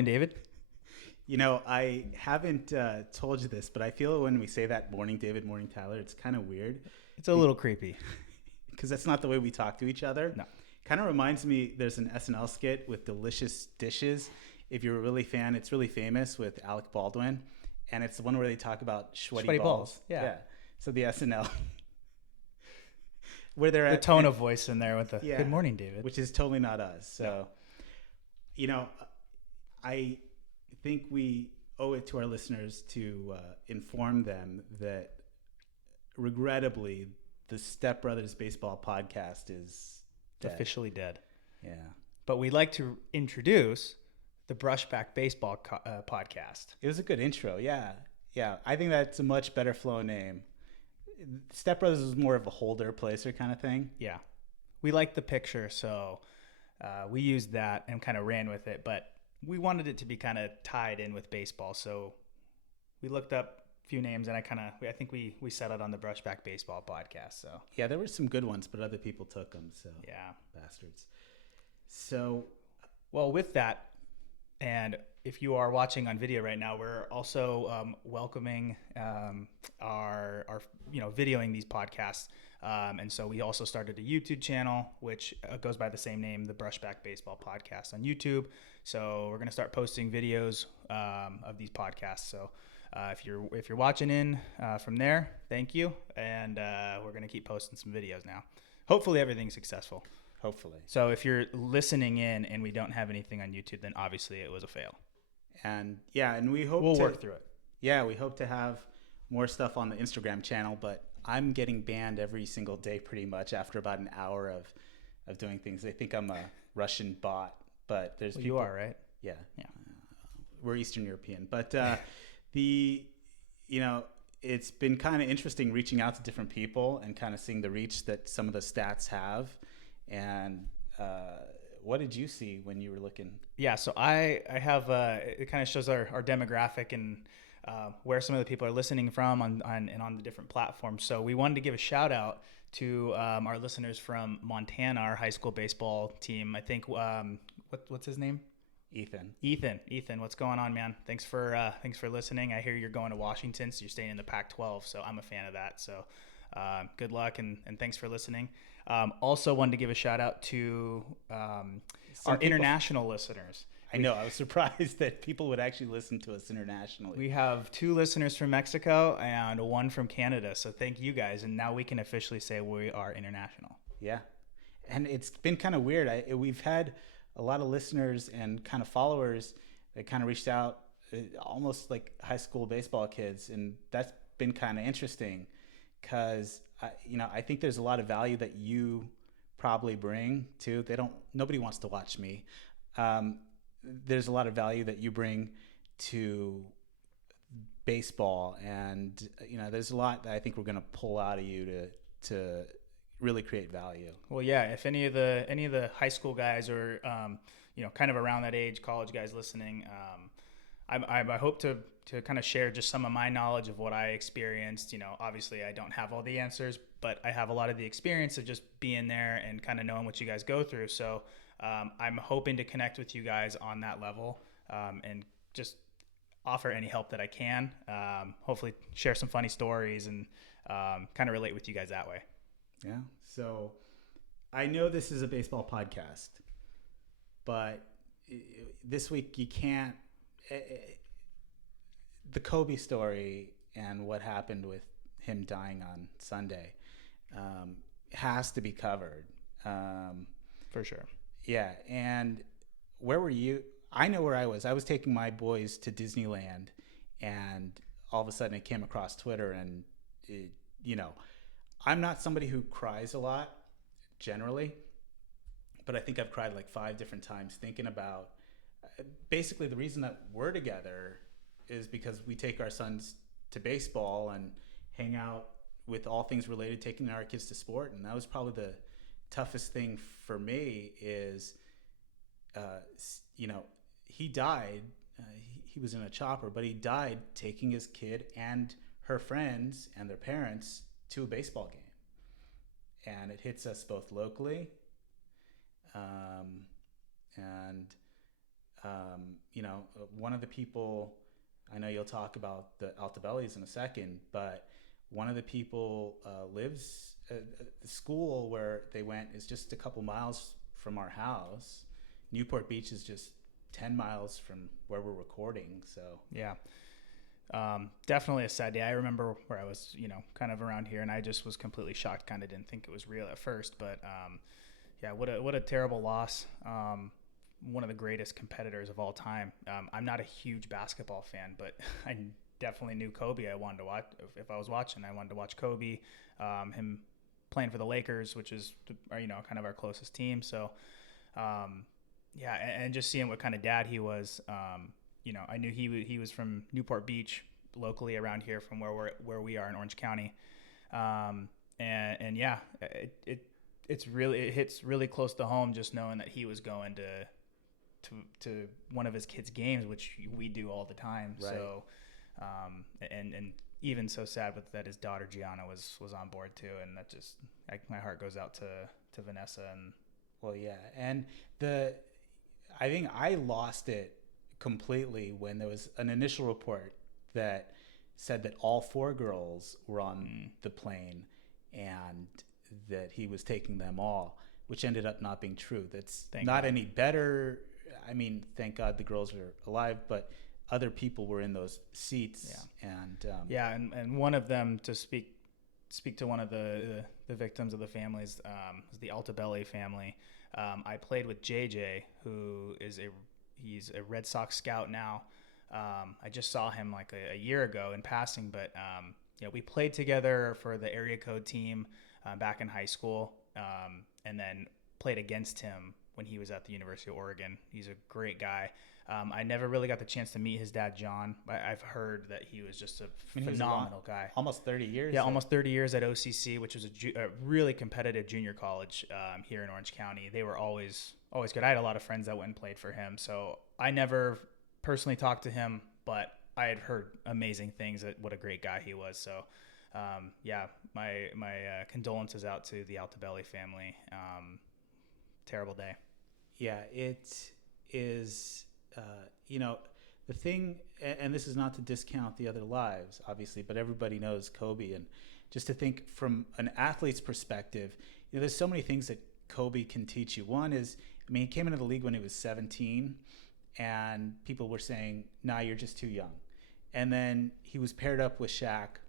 morning, David. I haven't told you this, but I feel when we say that morning, David, morning, Tyler, it's kind of weird. It's a little creepy. Because that's not the way we talk to each other. No. Kind of reminds me, there's an SNL skit with delicious dishes. If you're a really fan, it's really famous with Alec Baldwin. And it's the one where they talk about sweaty balls. Yeah. So the SNL. Where they're The at. tone of voice in there with the good morning, David. Which is totally not us. So, I think we owe it to our listeners to inform them that regrettably, the Step Brothers Baseball Podcast is dead. Officially dead. Yeah. But we'd like to introduce the Brushback Baseball Podcast. It was a good intro. Yeah. Yeah. I think that's a much better flow name. Step Brothers was more of a holder placer kind of thing. Yeah. We liked the picture, so we used that and kind of ran with it. But we wanted it to be kind of tied in with baseball. So we looked up a few names, and I think we settled on the Brushback Baseball Podcast. So yeah, there were some good ones, but other people took them. So yeah, bastards. So, well, with that, and if you are watching on video right now, we're also welcoming our videoing these podcasts. And so we also started a YouTube channel, which goes by the same name, the Brushback Baseball Podcast on YouTube. So we're going to start posting videos of these podcasts. So if you're watching in from there, thank you. And we're going to keep posting some videos now. Hopefully everything's successful. Hopefully. So if you're listening in and we don't have anything on YouTube, then obviously it was a fail. And yeah, and we'll work through it. Yeah, we hope to have more stuff on the Instagram channel, but I'm getting banned every single day pretty much after about an hour of doing things. They think I'm a Russian bot, but there's people. You are, right? Yeah. Yeah. We're Eastern European, but it's been kind of interesting reaching out to different people and kind of seeing the reach that some of the stats have. And what did you see when you were looking? Yeah, so I have it kind of shows our demographic and where some of the people are listening from on the different platforms. So we wanted to give a shout out to our listeners from Montana, our high school baseball team. I think what's his name? Ethan, what's going on, man? Thanks for listening. I hear you're going to Washington, so you're staying in the Pac-12. So I'm a fan of that. So good luck and thanks for listening. Also wanted to give a shout out to our international listeners. I know. I was surprised that people would actually listen to us internationally. We have 2 listeners from Mexico and 1 from Canada. So thank you guys. And now we can officially say we are international. Yeah. And it's been kind of weird. We've had a lot of listeners and kind of followers that kind of reached out, almost like high school baseball kids. And that's been kind of interesting because, I think there's a lot of value that you probably bring too. Nobody wants to watch me. There's a lot of value that you bring to baseball, and there's a lot that I think we're going to pull out of you to really create value. Well, yeah. If any of the high school guys or kind of around that age, college guys listening, I hope to kind of share just some of my knowledge of what I experienced. Obviously I don't have all the answers, but I have a lot of the experience of just being there and kind of knowing what you guys go through. So I'm hoping to connect with you guys on that level and just offer any help that I can. Hopefully share some funny stories and kind of relate with you guys that way. Yeah. So I know this is a baseball podcast, but this week you can't. The Kobe story and what happened with him dying on Sunday has to be covered. For sure. Yeah. And where were you? I know where I was. I was taking my boys to Disneyland, and all of a sudden it came across Twitter, and I'm not somebody who cries a lot generally, but I think I've cried like 5 different times thinking about basically the reason that we're together is because we take our sons to baseball and hang out with all things related, taking our kids to sport. And that was probably the toughest thing for me is, he died. He was in a chopper, but he died taking his kid and her friends and their parents to a baseball game. And it hits us both locally and One of the people, I know you'll talk about the Altabellis in a second, but one of the people lives at the school where they went is just a couple miles from our house. Newport Beach is just 10 miles from where we're recording. So yeah, definitely a sad day. I remember where I was, kind of around here, and I just was completely shocked. Kind of didn't think it was real at first, but yeah, what a terrible loss. One of the greatest competitors of all time. I'm not a huge basketball fan, but I definitely knew Kobe. I wanted to watch. If I was watching, I wanted to watch Kobe. Him playing for the Lakers, which is kind of our closest team. So yeah, and just seeing what kind of dad he was. I knew he was from Newport Beach, locally around here, from where we are in Orange County. And yeah, it hits really close to home, just knowing that he was going to one of his kids' games, which we do all the time. Right. So, and even so sad that his daughter Gianna was on board too, and that just my heart goes out to Vanessa. And well, yeah, and I think I lost it completely when there was an initial report that said that all 4 girls were on the plane and that he was taking them all, which ended up not being true. That's not any better. I mean, thank God the girls are alive, but other people were in those seats. Yeah. And one of them, to speak to one of the victims of the families, is the Altabelli family. I played with JJ, who he's a Red Sox scout now. I just saw him like a year ago in passing, but we played together for the area code team back in high school, and then played against him when he was at the University of Oregon. He's a great guy. I never really got the chance to meet his dad, John. I've heard that he was just a phenomenal guy. Almost 30 years. Yeah, almost 30 years at OCC, which was a really competitive junior college here in Orange County. They were always good. I had a lot of friends that went and played for him. So I never personally talked to him, but I had heard amazing things that what a great guy he was. So yeah, my condolences out to the Altabelli family. Terrible day. Yeah, it is, the thing, and this is not to discount the other lives, obviously, but everybody knows Kobe. And just to think from an athlete's perspective, there's so many things that Kobe can teach you. One is, he came into the league when he was 17, and people were saying, nah, you're just too young. And then he was paired up with Shaq,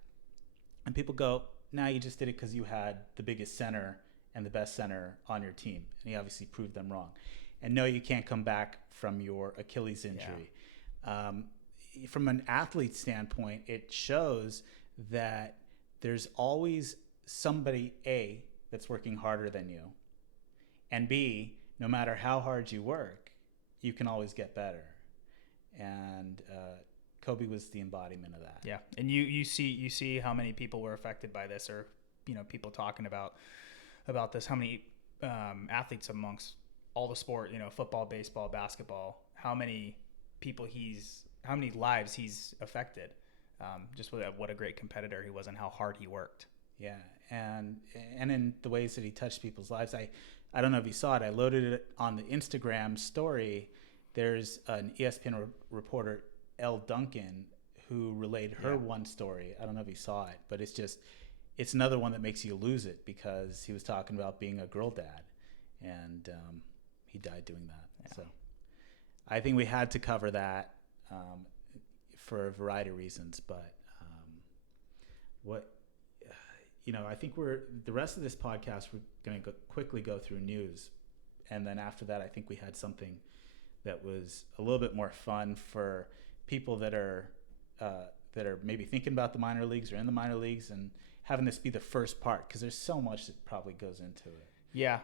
and people go, nah, you just did it because you had the biggest center and the best center on your team. And he obviously proved them wrong. And no, you can't come back from your Achilles injury. Yeah. From an athlete standpoint, it shows that there's always somebody, A, that's working harder than you, and B, no matter how hard you work, you can always get better. And Kobe was the embodiment of that. Yeah, and you see how many people were affected by this, or people talking about this, how many athletes amongst all the sport, football, baseball, basketball, how many lives he's affected, just what a great competitor he was and how hard he worked. Yeah, and in the ways that he touched people's lives. I don't know if you saw it. I loaded it on the Instagram story. There's an ESPN reporter, Elle Duncan, who relayed her one story. I don't know if you saw it, but it's another one that makes you lose it, because he was talking about being a girl dad, and he died doing that. Yeah. So I think we had to cover that for a variety of reasons, but I think the rest of this podcast, we're going to quickly go through news, and then after that, I think we had something that was a little bit more fun for people that are maybe thinking about the minor leagues or in the minor leagues, and having this be the first part, because there's so much that probably goes into it. Yeah.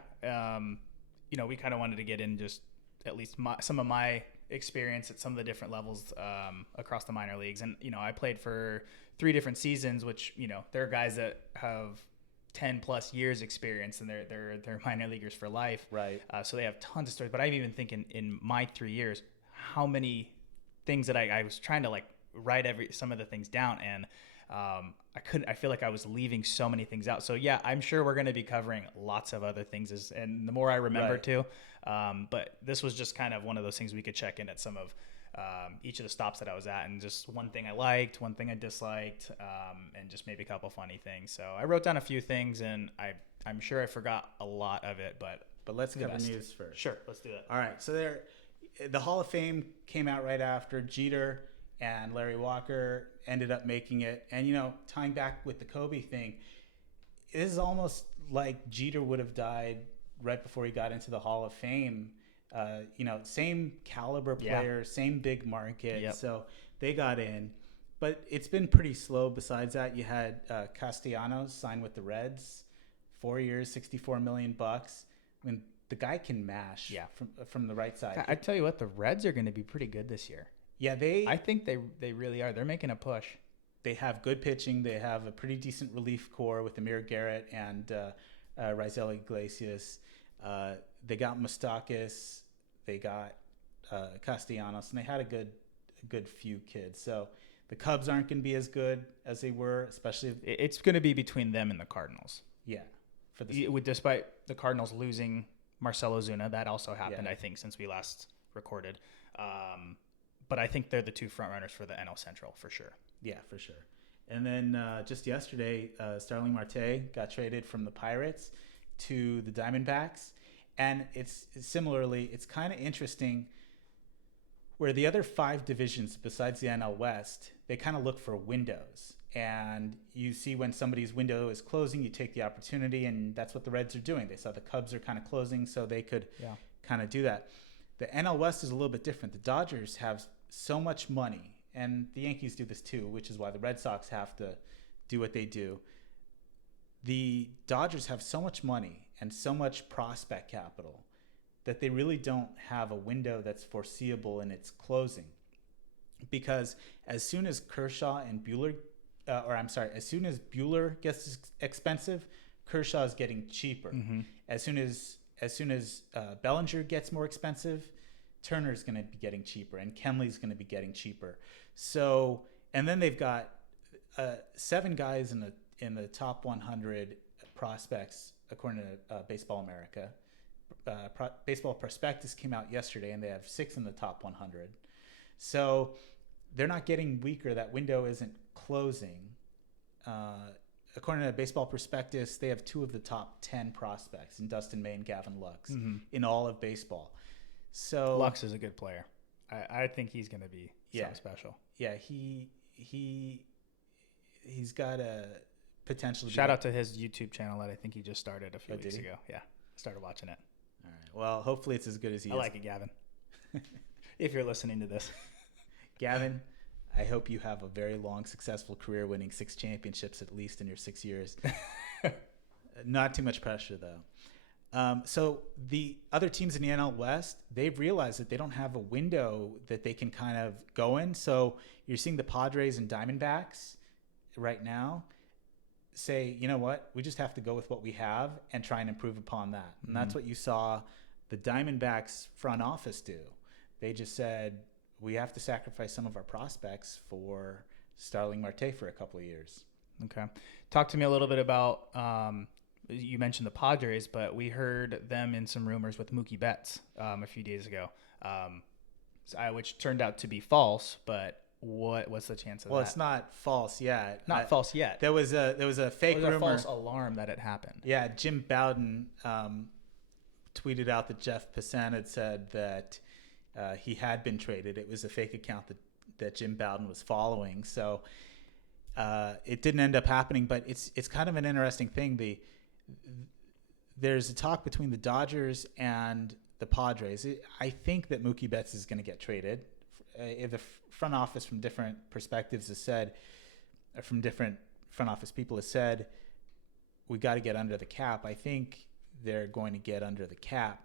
We kind of wanted to get in just at least some of my experience at some of the different levels across the minor leagues. And, I played for 3 different seasons, which, there are guys that have 10 plus years experience, and they're minor leaguers for life. Right. So they have tons of stories, but I'm even thinking in my 3 years, how many things that I was trying to write some of the things down. And I feel like I was leaving so many things out. So yeah, I'm sure we're going to be covering lots of other things and the more I remember too. But this was just kind of one of those things we could check in at some of each of the stops that I was at, and just one thing I liked, one thing I disliked, and just maybe a couple funny things. So I wrote down a few things, and I'm sure I forgot a lot of it, but let's cover news first. Sure, let's do that. All right, so the Hall of Fame came out right after. Jeter and Larry Walker ended up making it. And, tying back with the Kobe thing, it is almost like Jeter would have died right before he got into the Hall of Fame. Same caliber player, same big market. Yep. So they got in. But it's been pretty slow. Besides that, you had Castellanos sign with the Reds, 4 years, $64 million. I mean, the guy can mash from the right side. I tell you what, the Reds are going to be pretty good this year. Yeah, I think they really are. They're making a push. They have good pitching. They have a pretty decent relief core with Amir Garrett and Raisel Iglesias. They got Moustakas. They got Castellanos, and they had a good few kids. So the Cubs aren't going to be as good as they were, especially. It's going to be between them and the Cardinals. Yeah, despite the Cardinals losing Marcell Ozuna, that also happened, I think, since we last recorded. But I think they're the two front runners for the NL Central for sure. Yeah, for sure. And then just yesterday, Starling Marte got traded from the Pirates to the Diamondbacks. And it's kind of interesting where the other 5 divisions besides the NL West, they kind of look for windows. And you see when somebody's window is closing, you take the opportunity, and that's what the Reds are doing. They saw the Cubs are kind of closing, so they could kind of do that. The NL West is a little bit different. The Dodgers have so much money, and the Yankees do this too, which is why the Red Sox have to do what they do. The Dodgers have so much money and so much prospect capital that they really don't have a window that's foreseeable in its closing. Because as soon as Kershaw and Buehler, as soon as Buehler gets expensive, Kershaw is getting cheaper. Mm-hmm. As soon as Bellinger gets more expensive, Turner's going to be getting cheaper, and Kenley's going to be getting cheaper. So, and then they've got 7 guys in the top 100 prospects according to Baseball America. Baseball Prospectus came out yesterday, and they have 6 in the top 100. So they're not getting weaker. That window isn't closing. According to Baseball Prospectus, they have 2 of the top 10 prospects in Dustin May and Gavin Lux in all of baseball. So Lux is a good player. I think he's going to be something special. Yeah, he's got a potential. Shout out to his YouTube channel that I think he just started a few weeks ago. Yeah, I started watching it. All right. Well, hopefully it's as good as he is. I like it, Gavin. If you're listening to this. Gavin, I hope you have a very long, successful career, winning 6 championships at least in your 6 years. Not too much pressure, though. So the other teams in the NL West, they've realized that they don't have a window that they can kind of go in. So you're seeing the Padres and Diamondbacks right now say, you know what, we just have to go with what we have and try and improve upon that. And that's what you saw the Diamondbacks front office do. They just said, we have to sacrifice some of our prospects for Starling Marte for a couple of years. Okay. Talk to me a little bit about, you mentioned the Padres, but we heard them in some rumors with Mookie Betts a few days ago, which turned out to be false, but what's the chance of that? Well, it's not false yet. Not false yet. There was a fake rumor. A false alarm that it happened. Yeah, Jim Bowden tweeted out that Jeff Passan had said that he had been traded. It was a fake account that Jim Bowden was following. So it didn't end up happening, but it's kind of an interesting thing. There's a talk between the Dodgers and the Padres. I think that Mookie Betts is going to get traded. The front office from different perspectives has said, from different front office people has said, we got to get under the cap. I think they're going to get under the cap.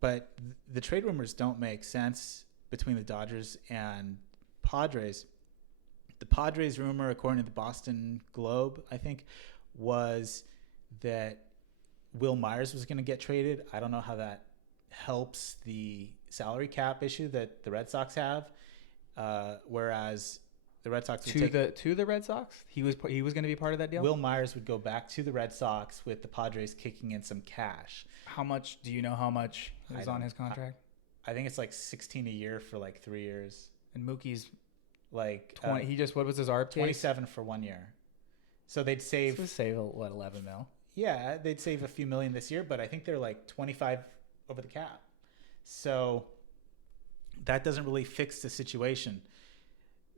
But the trade rumors don't make sense between the Dodgers and Padres. The Padres rumor, according to the Boston Globe, I think, was that Will Myers was going to get traded. I don't know how that helps the salary cap issue that the Red Sox have. Whereas The Red Sox would to the Red Sox. He was going to be part of that deal. Will Myers would go back to the Red Sox with the Padres kicking in some cash. How much? Do you know how much is on his contract? I think it's like 16 a year for like 3 years. And Mookie's like 20. What was his ARP? 27 for 1 year. So they'd save. So save what, 11 mil? Yeah, they'd save a few million this year, but I think they're like 25 over the cap. So that doesn't really fix the situation.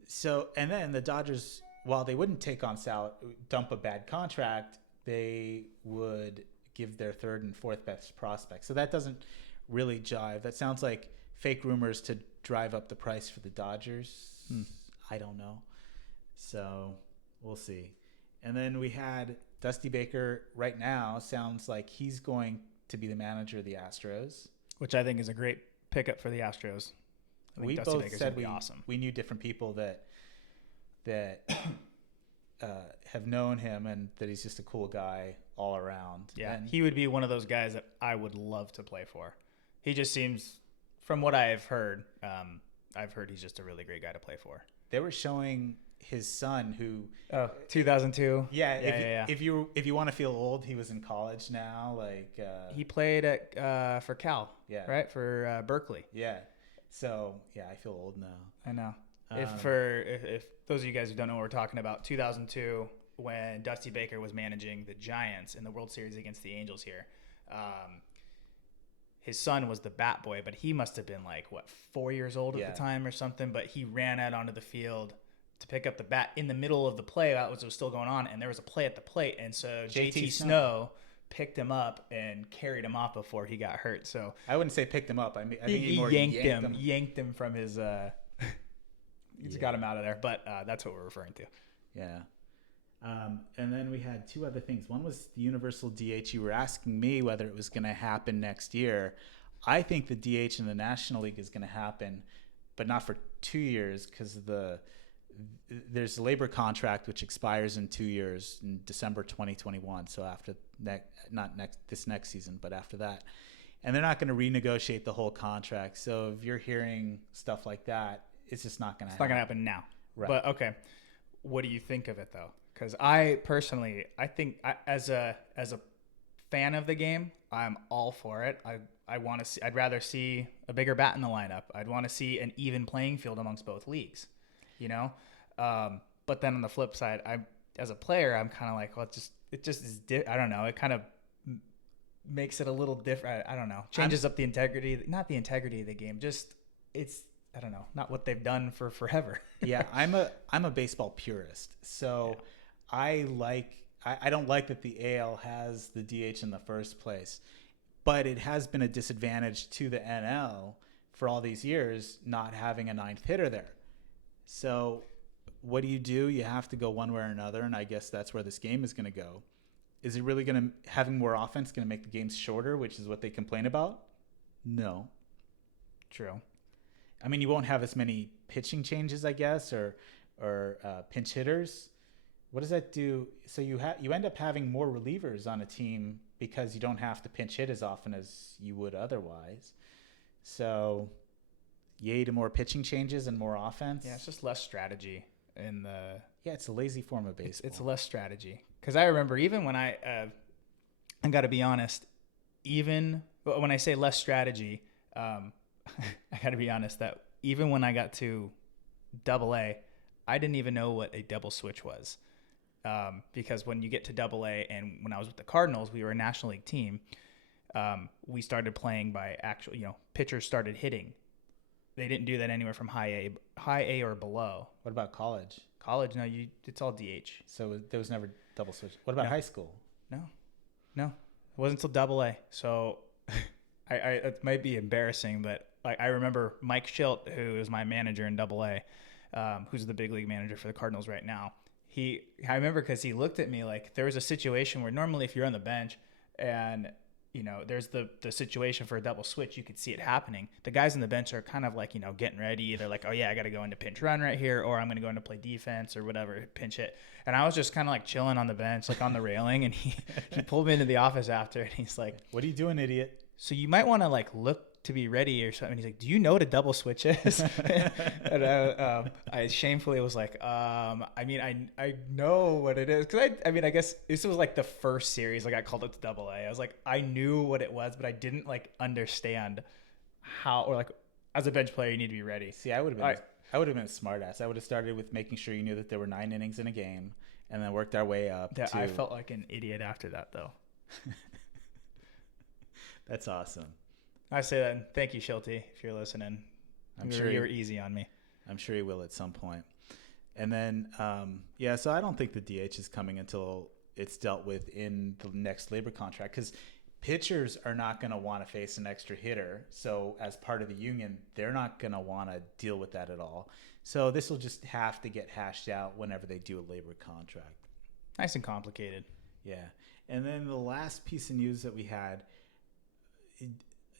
So, and then the Dodgers, while they wouldn't take on Sal, dump a bad contract, they would give their third and fourth best prospect. So that doesn't really jive. That sounds like fake rumors to drive up the price for the Dodgers. I don't know. So we'll see. And then we had Dusty Baker right now. Sounds like he's going to be the manager of the Astros. Which I think is a great pickup for the Astros. We Dusty both Baker's said we knew different people that have known him and that he's just a cool guy all around. Yeah, and he would be one of those guys that I would love to play for. He just seems, from what I've heard he's just a really great guy to play for. They were showing his son who 2002. Yeah, if you want to feel old, he was in college now. Like he played at for Cal. Yeah. Right, for Berkeley. Yeah. So yeah, I feel old now. I know. If those of you guys who don't know what we're talking about, 2002 when Dusty Baker was managing the Giants in the World Series against the Angels here. His son was the bat boy, but he must have been like 4 years old at the time or something. But he ran out onto the field to pick up the bat in the middle of the play. That was still going on, and there was a play at the plate, and so JT Snow picked him up and carried him off before he got hurt. So I wouldn't say picked him up. I mean, he yanked him from his. He's got him out of there, but that's what we're referring to. Yeah. And then we had two other things. One was the universal DH. You were asking me whether it was going to happen next year. I think the DH in the National League is going to happen, but not for 2 years because there's a labor contract which expires in 2 years in December 2021. So after this next season, but after that. And they're not going to renegotiate the whole contract. So if you're hearing stuff like that, it's just not going to happen. It's not going to happen now. Right. But okay. What do you think of it though? Because I think as a fan of the game, I'm all for it. I want to see. I'd rather see a bigger bat in the lineup. I'd want to see an even playing field amongst both leagues. You know, but then on the flip side, as a player, I'm kind of like, well, it just is. I don't know. It kind of makes it a little different. I don't know. Changes up the integrity, not the integrity of the game. Just I don't know, not what they've done for forever. Yeah, I'm a baseball purist, so I don't like that the AL has the DH in the first place, but it has been a disadvantage to the NL for all these years not having a ninth hitter there. So what do? You have to go one way or another, and I guess that's where this game is going to go. Is it really having more offense going to make the games shorter, which is what they complain about? No. True. I mean, you won't have as many pitching changes, I guess, or pinch hitters. What does that do? So you end up having more relievers on a team because you don't have to pinch hit as often as you would otherwise. So, yay to more pitching changes and more offense. Yeah, it's just less strategy in the. Yeah, it's a lazy form of baseball. It's less strategy because I remember even when I got to be honest, even when I say less strategy. I got to be honest that even when I got to AA, I didn't even know what a double switch was. Because when you get to AA, and when I was with the Cardinals, we were a National League team. We started playing by actual, pitchers started hitting. They didn't do that anywhere from high A or below. What about college? College, no, it's all DH. So there was never double switch. What about high school? No, it wasn't until AA. So it might be embarrassing, but I remember Mike Shildt, who is my manager in AA, who's the big league manager for the Cardinals right now. I remember because he looked at me like there was a situation where normally if you're on the bench and there's the situation for a double switch, you could see it happening. The guys on the bench are kind of like getting ready. They're like, oh yeah, I got to go into pinch run right here, or I'm going to go into play defense or whatever, pinch hit. And I was just kind of like chilling on the bench, like on the railing, and he pulled me into the office after, and he's like, "What are you doing, idiot?" So you might want to like look to be ready or something. He's like, do you know what a double switch is? And I shamefully was like, I mean, I know what it is. Cause I mean, I guess this was like the first series I got called up to double A. I was like, I knew what it was, but I didn't like understand how, or like as a bench player, you need to be ready. See, I would have been a smart ass. I would have started with making sure you knew that there were 9 innings in a game and then worked our way up. Yeah, I felt like an idiot after that though. That's awesome. I say that. And thank you, Shildt, if you're listening. I'm sure you were easy on me. I'm sure he will at some point. And then, so I don't think the DH is coming until it's dealt with in the next labor contract, because pitchers are not going to want to face an extra hitter. So as part of the union, they're not going to want to deal with that at all. So this will just have to get hashed out whenever they do a labor contract. Nice and complicated. Yeah. And then the last piece of news that we had,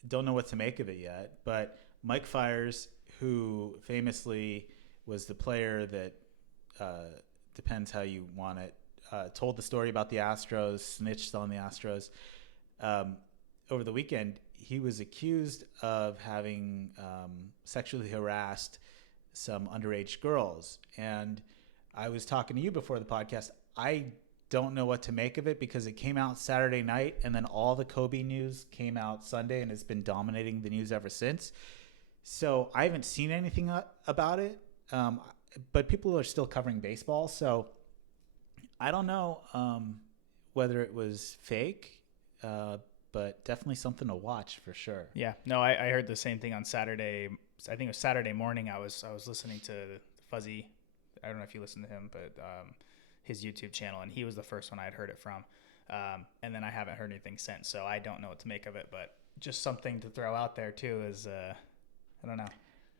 don't know what to make of it yet, but Mike Fiers, who famously was the player that, depends how you want it, told the story about the Astros, snitched on the Astros. Over the weekend, he was accused of having sexually harassed some underage girls. And I was talking to you before the podcast. I don't know what to make of it because it came out Saturday night and then all the Kobe news came out Sunday and it's been dominating the news ever since. So I haven't seen anything about it, but people are still covering baseball. So I don't know whether it was fake, but definitely something to watch for sure. Yeah, no, I heard the same thing on Saturday. I think it was Saturday morning. I was listening to Fuzzy. I don't know if you listen to him, but his YouTube channel, and he was the first one I had heard it from. And then I haven't heard anything since, so I don't know what to make of it, but just something to throw out there too is, I don't know.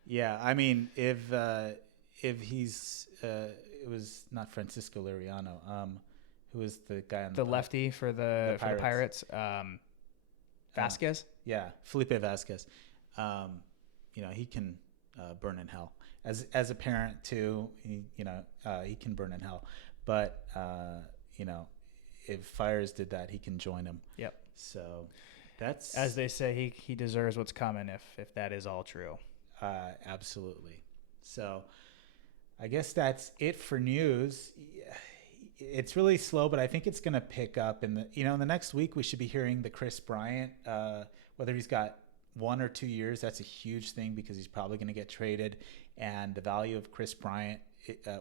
Yeah. I mean, if he's, it was not Francisco Liriano, who was the guy on the lefty for the Pirates, Vasquez. Yeah. Felipe Vasquez. He can, burn in hell as a parent too. He can burn in hell. But, if Fiers did that, he can join him. Yep. So that's... As they say, he deserves what's coming if that is all true. Absolutely. So I guess that's it for news. It's really slow, but I think it's going to pick up. In the next week, we should be hearing the Chris Bryant, whether he's got 1 or 2 years. That's a huge thing because he's probably going to get traded. And the value of Chris Bryant,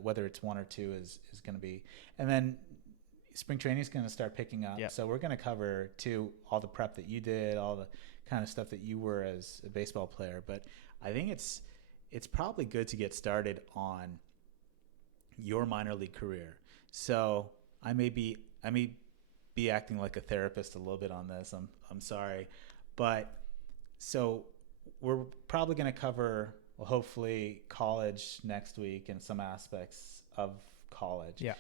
whether it's 1 or 2 is going to be, and then spring training is going to start picking up. Yep. So we're going to cover too all the prep that you did, all the kind of stuff that you were as a baseball player. But I think it's probably good to get started on your minor league career. So I may be acting like a therapist a little bit on this. I'm sorry, but so we're probably going to cover, well, hopefully college next week and some aspects of college. Yeah.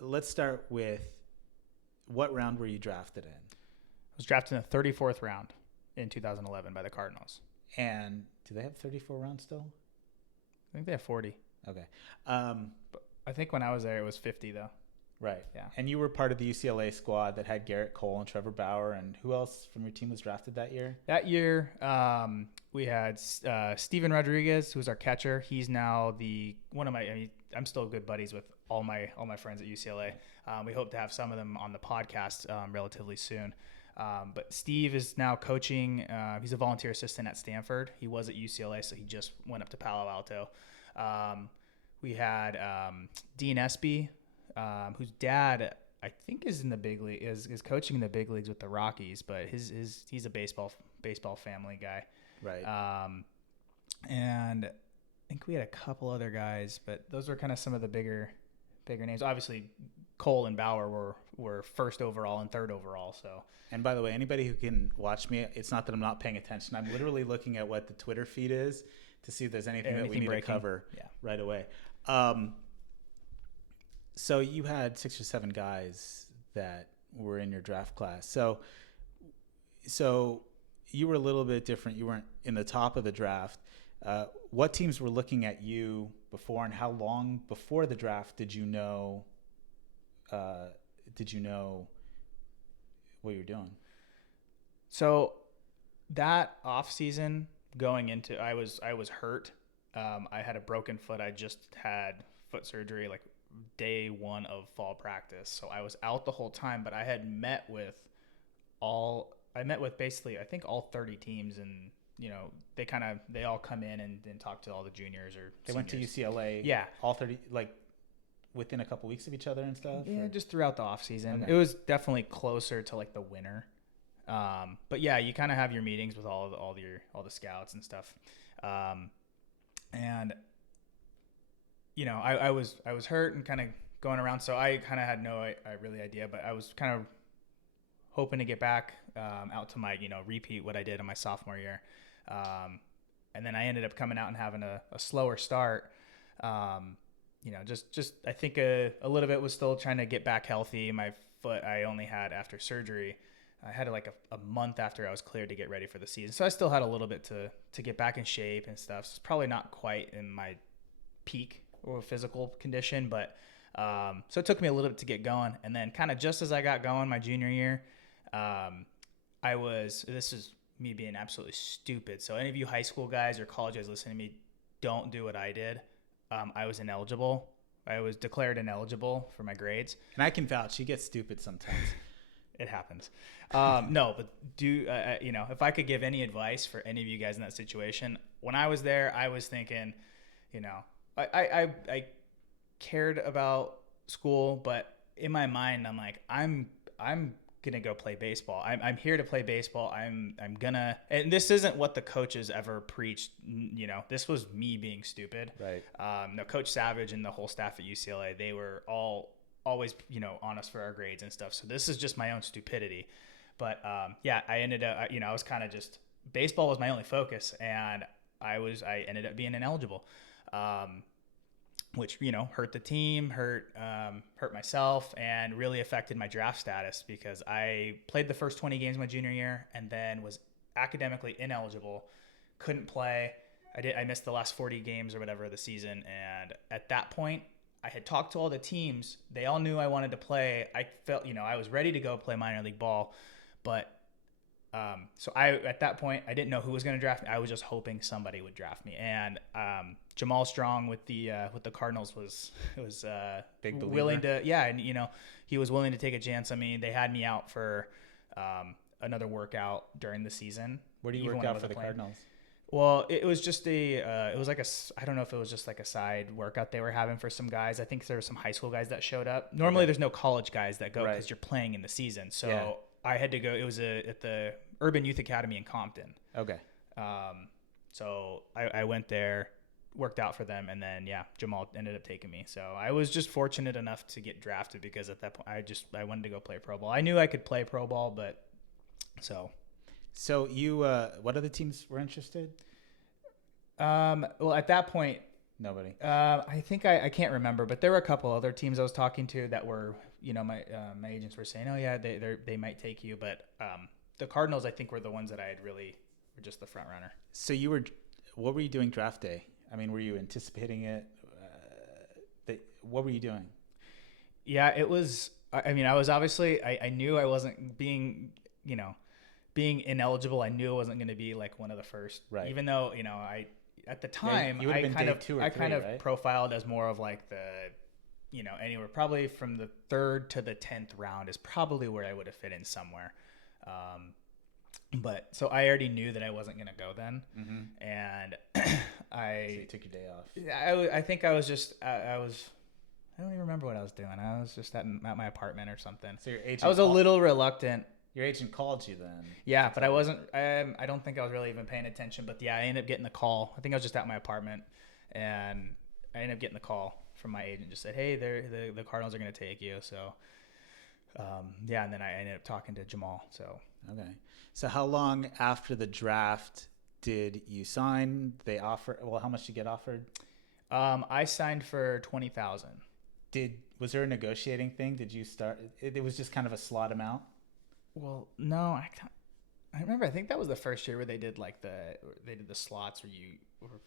Let's start with, what round were you drafted in? I was drafted in the 34th round in 2011 by the Cardinals. And do they have 34 rounds still? I think they have 40. Okay. But I think when I was there, it was 50 though. Right. Yeah. And you were part of the UCLA squad that had Garrett Cole and Trevor Bauer, and who else from your team was drafted that year? That year, we had Steven Rodriguez, who's our catcher. He's now I'm still good buddies with all my friends at UCLA. We hope to have some of them on the podcast relatively soon. But Steve is now coaching. He's a volunteer assistant at Stanford. He was at UCLA, so he just went up to Palo Alto. We had Dean Espy, whose dad I think is in the big league, is coaching in the big leagues with the Rockies, but he's a baseball family guy. Right. And I think we had a couple other guys, but those were kind of some of the bigger names. Obviously, Cole and Bauer were first overall and third overall. So. And by the way, anybody who can watch me, it's not that I'm not paying attention. I'm literally looking at what the Twitter feed is to see if there's anything that we need to cover right away. So you had 6 or 7 guys that were in your draft class. So you were a little bit different. You weren't in the top of the draft. What teams were looking at you before, and how long before the draft did you know what you're doing? So that off season going into, I was hurt. I had a broken foot. I just had foot surgery like day one of fall practice. So I was out the whole time, but I had met with basically, I think all 30 teams, and they all come in and talk to all the juniors or They seniors. went to UCLA. Yeah. All 30, like within a couple weeks of each other and stuff? Yeah, just throughout the off season. Okay. It was definitely closer to like the winter. But yeah, you kind of have your meetings with all the scouts and stuff. And I was hurt and kind of going around, so I kind of had no really idea, but I was kind of hoping to get back out to my repeat what I did in my sophomore year. And then I ended up coming out and having a slower start. Just I think a little bit was still trying to get back healthy. My foot, I only had after surgery. I had like a month after I was cleared to get ready for the season. So I still had a little bit to get back in shape and stuff. So it's probably not quite in my peak or physical condition, but so it took me a little bit to get going. And then kind of just as I got going my junior year, this is me being absolutely stupid. So any of you high school guys or college guys listening to me, don't do what I did. I was ineligible. I was declared ineligible for my grades. And I can vouch, you get stupid sometimes. It happens. No, but if I could give any advice for any of you guys in that situation, when I was there, I was thinking, I cared about school, but in my mind, I'm like, I'm gonna go play baseball. I'm here to play baseball. I'm gonna, and this isn't what the coaches ever preached. This was me being stupid. Right. No, Coach Savage and the whole staff at UCLA, they were always, on us for our grades and stuff. So this is just my own stupidity. But I ended up, I was kind of just, baseball was my only focus, and I ended up being ineligible, which, hurt the team, hurt myself, and really affected my draft status because I played the first 20 games my junior year and then was academically ineligible, couldn't play. I missed the last 40 games or whatever of the season. And at that point, I had talked to all the teams. They all knew I wanted to play. I felt, I was ready to go play minor league ball, but at that point, I didn't know who was going to draft me. I was just hoping somebody would draft me. And Jamal Strong with the Cardinals was Big believer. willing to, and he was willing to take a chance on me. They had me out for another workout during the season. Where do you work out for the Cardinals? Well, it was just it was like I don't know if it was just like a side workout they were having for some guys. I think there were some high school guys that showed up. Normally there's no college guys that go because you're playing in the season. So I had to go. It was at the Urban Youth Academy in Compton. Okay. So I went there, worked out for them, and then Jamal ended up taking me. So I was just fortunate enough to get drafted because at that point I wanted to go play pro ball. I knew I could play pro ball, but So you, what other teams were interested? Well, at that point, nobody. I think I can't remember, but there were a couple other teams I was talking to that were, my agents were saying, oh yeah, they might take you, but the Cardinals I think were the ones that I had really were just the front runner. So what were you doing draft day? I mean, were you anticipating it? What were you doing? Yeah, it was. I mean, I was obviously. I knew I wasn't being ineligible. I knew I wasn't going to be like one of the first. Right. Even though I at the time I kind of profiled as more of like the anywhere probably from the 3rd to the 10th round is probably where I would have fit in somewhere. But so I already knew that I wasn't going to go then. Mm-hmm. And So you took your day off. I think I was just, I don't even remember what I was doing. I was just at my apartment or something. So your agent I was a little reluctant. Your agent called you then. Yeah, but I wasn't, I don't think I was really even paying attention, but I ended up getting the call. I think I was just at my apartment and I ended up getting the call from my agent. Just said, hey, the Cardinals are going to take you. So, and then I ended up talking to Jamal. So, okay. So how long after the draft did you sign? They offer, how much did you get offered? I signed for $20,000. Was there a negotiating thing? Did you start? It was just kind of a slot amount. Well, no, I remember. I think that was the first year where they did the slots where you.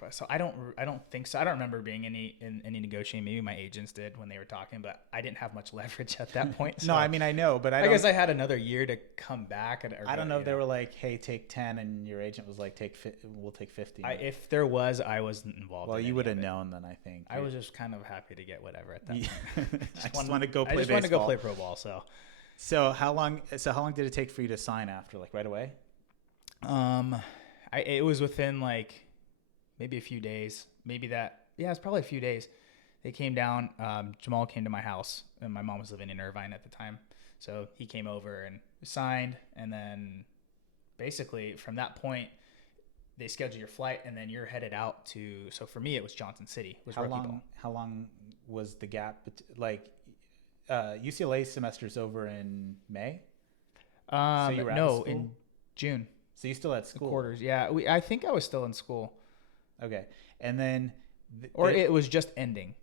So I don't think so. I don't remember being any negotiating. Maybe my agents did when they were talking, but I didn't have much leverage at that point. So No, I mean I know, but I guess I had another year to come back. I don't know if they were like, "Hey, take 10," and your agent was like, "We'll take 50." If there was, I wasn't involved. Well, you would have known then. I think I was just kind of happy to get whatever at that point. I just want to go play baseball. I just want to go play pro ball. So how long did it take for you to sign after? Like right away? It was within like maybe a few days. It's probably a few days. They came down. Jamal came to my house, and my mom was living in Irvine at the time, so he came over and signed. And then basically from that point, they schedule your flight, and then you're headed out to. So for me, it was Johnson City. How long was the gap? UCLA semester's over in May. So you were out of school? In June. So you still had school? Quarters, yeah. I think I was still in school. Okay, and then it was just ending.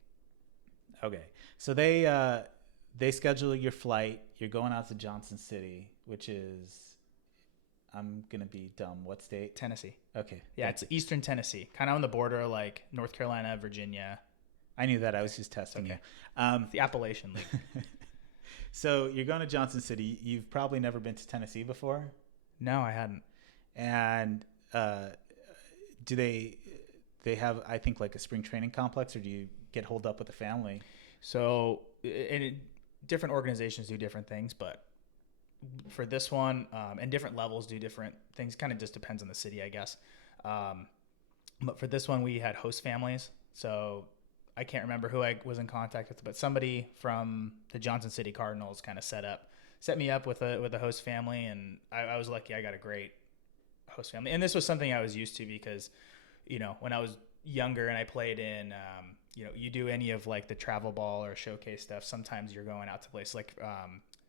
Okay, so they schedule your flight. You're going out to Johnson City, which is, I'm gonna be dumb. What state? Tennessee. Okay. Yeah, it's Eastern Tennessee, kind of on the border, like North Carolina, Virginia. I knew that. I was just testing you. The Appalachian League. So you're going to Johnson City. You've probably never been to Tennessee before? No, I hadn't. And do they have, I think, like a spring training complex, or do you get holed up with the family? So different organizations do different things, but for this one, and different levels do different things. Kind of just depends on the city, I guess. But for this one, we had host families. So I can't remember who I was in contact with, but somebody from the Johnson City Cardinals kind of set me up with a host family, and I was lucky. I got a great host family, and this was something I was used to because, when I was younger and I played in, you do any of like the travel ball or showcase stuff. Sometimes you're going out to places like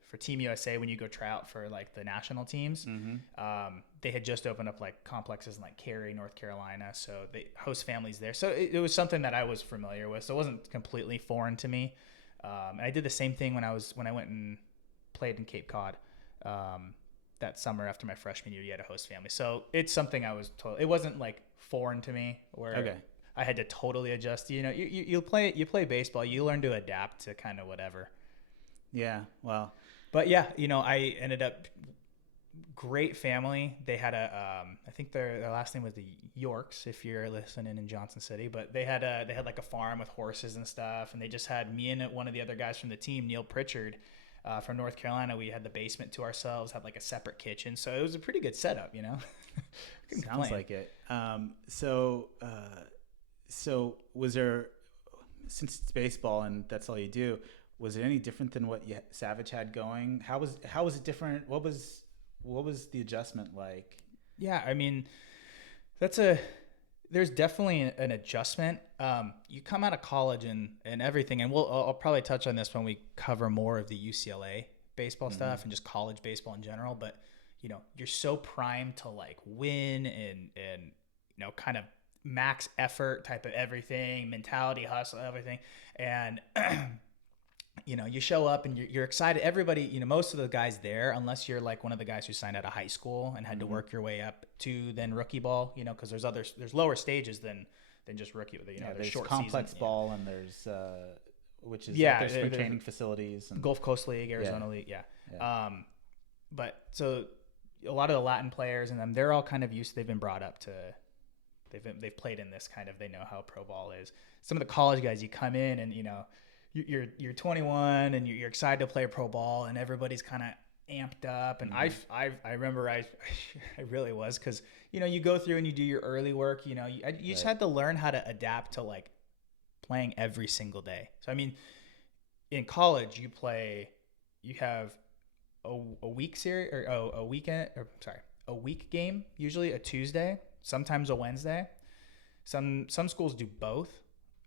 for Team USA when you go try out for like the national teams. Mm-hmm. They had just opened up like complexes in like Cary, North Carolina, so they host families there. So it was something that I was familiar with, so it wasn't completely foreign to me. And I did the same thing when I went and played in Cape Cod that summer after my freshman year. You had a host family, so it's something I was it wasn't like foreign to me where I had to totally adjust. You play baseball, you learn to adapt to kind of whatever. Yeah, well, but yeah, I ended up great family. They had I think their last name was the Yorks, if you're listening in Johnson City, but they had like a farm with horses and stuff, and they just had me and one of the other guys from the team, Neil Pritchard, from North Carolina. We had the basement to ourselves, had like a separate kitchen, so it was a pretty good setup. Sounds like it. So was there, since it's baseball and that's all you do, was it any different than what Savage had going? How was it different? What was the adjustment like? Yeah, I mean, there's definitely an adjustment. You come out of college and everything, and I'll probably touch on this when we cover more of the UCLA baseball mm-hmm. stuff and just college baseball in general. But you're so primed to like win and kind of max effort type of everything, mentality, hustle, everything, and you show up and you're excited. Everybody, most of the guys there, unless you're like one of the guys who signed out of high school and had mm-hmm. to work your way up to then rookie ball, because there's lower stages than just rookie. There's short complex season, ball and there's which is like there's spring training facilities and Gulf Coast League, Arizona League, yeah. But so a lot of the Latin players and them, they're all kind of used. They've been brought up to. They've played in this kind of. They know how pro ball is. Some of the college guys, you come in and you're 21 and you're excited to play pro ball and everybody's kind of amped up. And mm-hmm. I remember I really was, because you go through and you do your early work. You just had to learn how to adapt to like playing every single day. So I mean, in college you have a week series or a weekend or a week game, usually a Tuesday, sometimes a Wednesday. Some schools do both.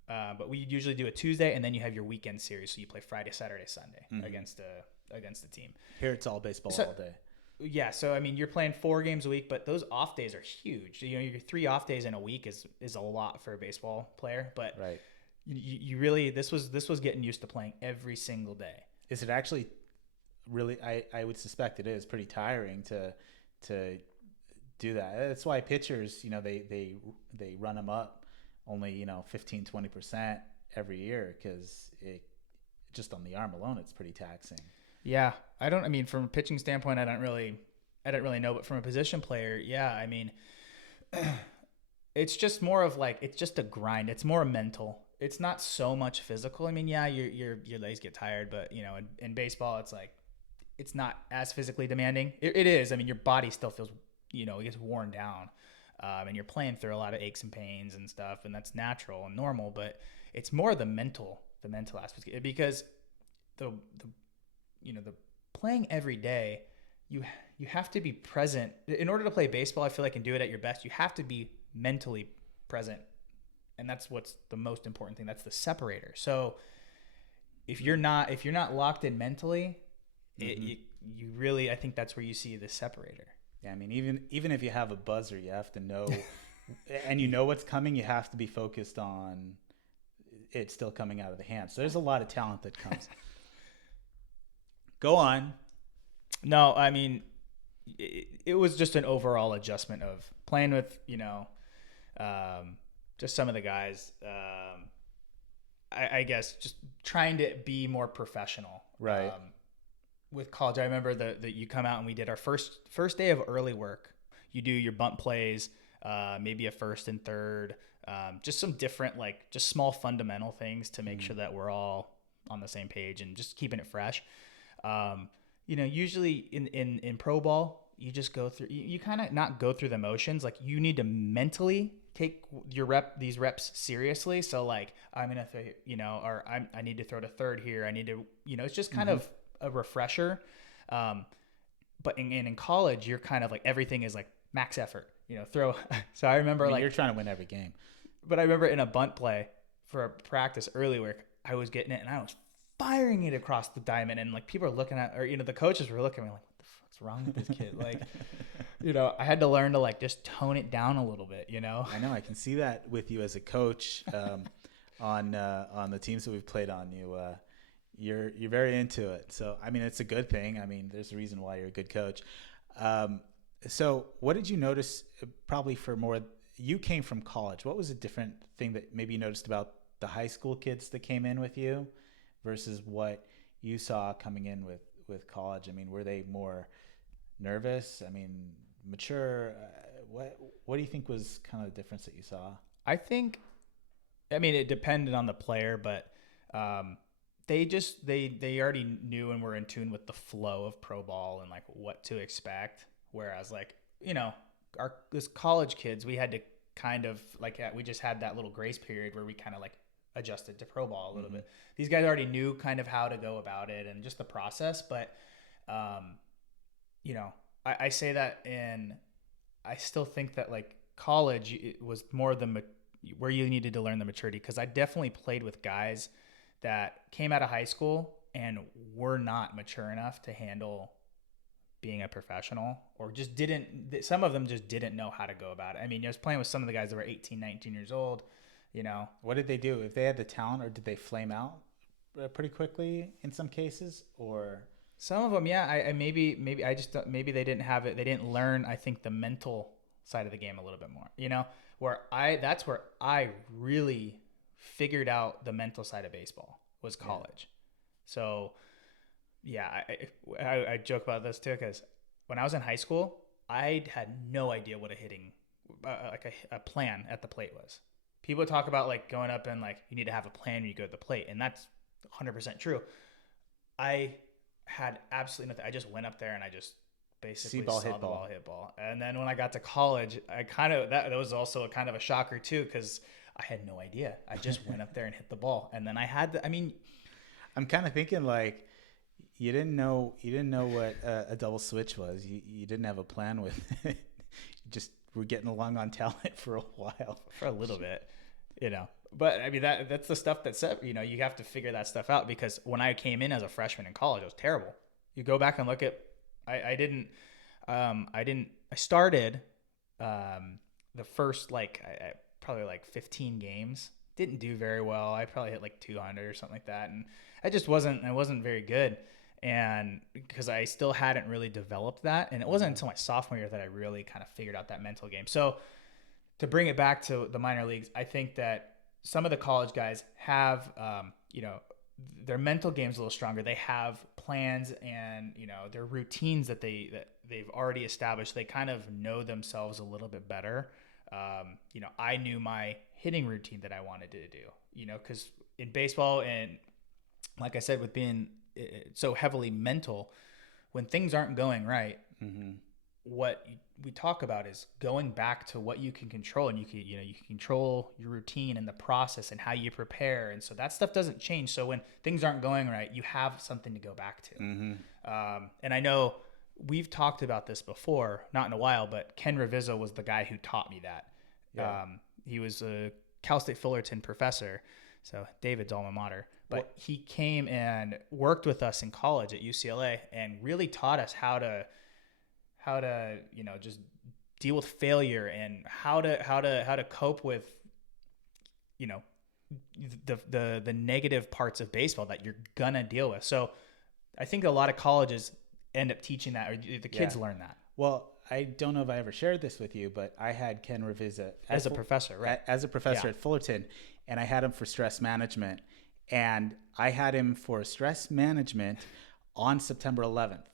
But we usually do a Tuesday, and then you have your weekend series. So you play Friday, Saturday, Sunday mm-hmm. against the team. Here it's all baseball all day. Yeah, so I mean, you're playing 4 games a week, but those off days are huge. Your 3 off days in a week is a lot for a baseball player. But right. you really this was getting used to playing every single day. Is it actually really? I would suspect it is pretty tiring to do that. That's why pitchers, they run them up only 15-20% every year, because it just on the arm alone it's pretty taxing. Yeah, I mean, from a pitching standpoint, I don't really know, but from a position player, yeah, I mean, it's just more of like, it's just a grind. It's more mental. It's not so much physical. I mean, yeah, your legs get tired, but in baseball, it's like, it's not as physically demanding. It is. I mean, your body still feels, it gets worn down, and you're playing through a lot of aches and pains and stuff, and that's natural and normal. But it's more the mental aspect, because the playing every day, you have to be present in order to play baseball. I feel like, and do it at your best, you have to be mentally present, and that's what's the most important thing. That's the separator. So if you're not locked in mentally, you really, I think that's where you see the separator. Yeah, I mean, even if you have a buzzer, you have to know, and what's coming. You have to be focused on it still coming out of the hand. So there's a lot of talent that comes. Go on. No, I mean, it was just an overall adjustment of playing with, just some of the guys. I guess just trying to be more professional. Right. With college, I remember that you come out and we did our first day of early work. You do your bunt plays, maybe a first and third, just some different, like, just small fundamental things to make sure that we're all on the same page and just keeping it fresh. Usually in pro ball, you just go through, you kind of not go through the motions. Like, you need to mentally take these reps seriously. So like, I'm going to, or I need to throw to third here. I need to, it's just kind of a refresher. But in college, you're kind of like, everything is like max effort, throw. So I remember, you're trying to win every game. But I remember in a bunt play for a practice early work, I was getting it and I was firing it across the diamond, and like, people are looking at, or the coaches were looking at me like, what the fuck's wrong with this kid? Like, I had to learn to like just tone it down a little bit. I know, I can see that with you as a coach, on the teams that we've played on. You're very into it. So I mean, it's a good thing. I mean, there's a reason why you're a good coach. So what did you notice? Probably you came from college. What was a different thing that maybe you noticed about the high school kids that came in with you versus what you saw coming in with college? I mean, were they more nervous? I mean, mature? What do you think was kind of the difference that you saw? I think, it depended on the player, but they already knew and were in tune with the flow of pro ball and like what to expect. Whereas like, this college kids, we had to kind of like, we just had that little grace period where we kind of like adjusted to pro ball a little bit. These guys already knew kind of how to go about it and just the process. But, I say that, and I still think that like college, it was more where you needed to learn the maturity. Cause I definitely played with guys that came out of high school and were not mature enough to handle being a professional, or just some of them just didn't know how to go about it. I mean, I was playing with some of the guys that were 18, 19 years old, What did they do? If they had the talent, or did they flame out pretty quickly in some cases, or? Some of them, yeah. Maybe they didn't have it. They didn't learn, I think, the mental side of the game a little bit more, that's where I really figured out the mental side of baseball was college. Yeah. So yeah, I joke about this too, because when I was in high school, I had no idea what a hitting, a plan at the plate was. People talk about like going up and like, you need to have a plan when you go to the plate. And that's 100% true. I had absolutely nothing. I just went up there and I just basically saw the ball, hit ball. And then when I got to college, that was also a kind of a shocker too, because I had no idea. I just went up there and hit the ball. And then I'm kind of thinking like, you didn't know what a double switch was. You didn't have a plan with it. You just were getting along on talent for a while. For a little bit, But I mean, that's the stuff that said, you have to figure that stuff out, because when I came in as a freshman in college, it was terrible. You go back and look at, I started the first probably like 15 games. Didn't do very well. I probably hit like 200 or something like that, and I wasn't very good. And because I still hadn't really developed that. And it wasn't until my sophomore year that I really kind of figured out that mental game. So to bring it back to the minor leagues, I think that some of the college guys have, their mental game's a little stronger. They have plans and, their routines that they've already established. They kind of know themselves a little bit better. I knew my hitting routine that I wanted to do, because in baseball, and like I said, with being so heavily mental, when things aren't going right, what we talk about is going back to what you can control, and you can control your routine and the process and how you prepare. And so that stuff doesn't change. So when things aren't going right, you have something to go back to. And I know we've talked about this before, not in a while, but Ken Ravizzo was the guy who taught me that. Yeah. He was a Cal State Fullerton professor, so David's alma mater. But he came and worked with us in college at UCLA and really taught us how to just deal with failure and how to cope with the negative parts of baseball that you're gonna deal with. So I think a lot of colleges end up teaching that, or the kids learn that. Well, I don't know if I ever shared this with you, but I had Ken Ravizza as a professor, right? As a professor at Fullerton, and I had him for stress management. And I had him for stress management on September 11th.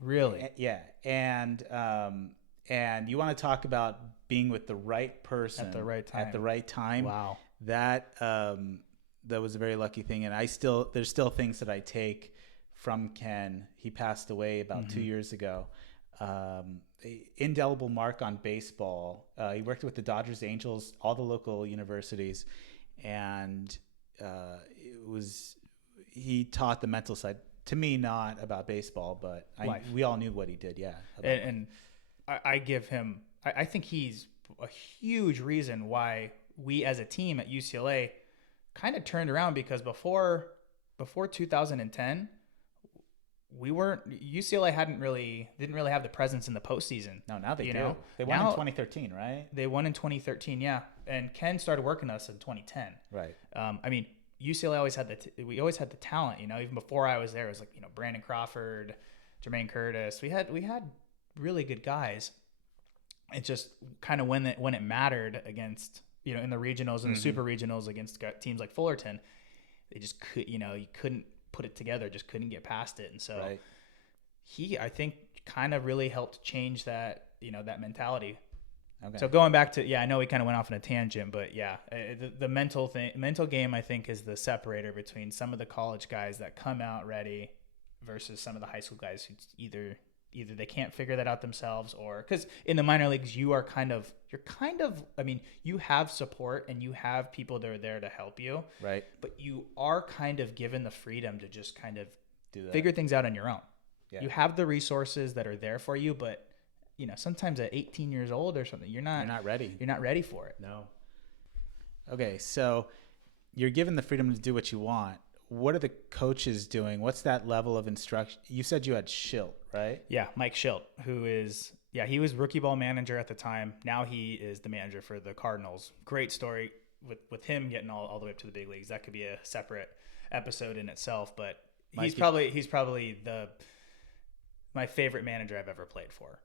Really? Yeah. And you want to talk about being with the right person at the right time. Wow. That was a very lucky thing. And there's still things that I take from Ken. He passed away about 2 years ago. Indelible mark on baseball. He worked with the Dodgers, Angels, all the local universities, and he taught the mental side to me, not about baseball, but we all knew what he did. Yeah. And I give him, I think he's a huge reason why we as a team at UCLA kind of turned around, because before 2010, UCLA didn't really have the presence in the postseason. No, now they do. They won in 2013, right? They won in 2013, yeah. And Ken started working us in 2010. Right. UCLA always had the talent, even before I was there. It was like, Brandon Crawford, Jermaine Curtis. We had really good guys. It just kind of when it mattered against, in the regionals and the super regionals against teams like Fullerton, they just you couldn't put it together, just couldn't get past it. And so he, I think, kind of really helped change that, that mentality. Okay. So going back to, I know we kind of went off on a tangent, but the mental game, I think, is the separator between some of the college guys that come out ready versus some of the high school guys who either they can't figure that out themselves, or because in the minor leagues, you have support and you have people that are there to help you. Right. But you are kind of given the freedom to just kind of do that, figure things out on your own. Yeah. You have the resources that are there for you, but sometimes at 18 years old or something, you're not ready. You're not ready for it. No. Okay, so you're given the freedom to do what you want. What are the coaches doing? What's that level of instruction? You said you had Shildt, right? Yeah, Mike Shildt, who is, he was rookie ball manager at the time. Now he is the manager for the Cardinals. Great story with him getting all the way up to the big leagues. That could be a separate episode in itself, but he's probably my favorite manager I've ever played for.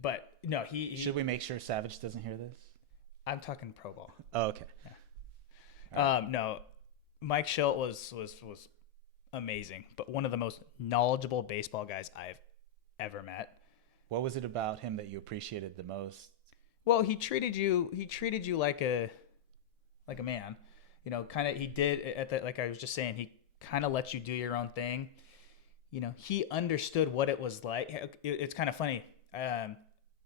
But no, he should we make sure Savage doesn't hear this? I'm talking pro ball. Oh, okay. Yeah. No, Mike Shildt was amazing, but one of the most knowledgeable baseball guys I've ever met. What was it about him that you appreciated the most? Well, he treated you like a man. Kind of, he did like I was just saying, he kind of let you do your own thing. He understood what it was like. It's kind of funny.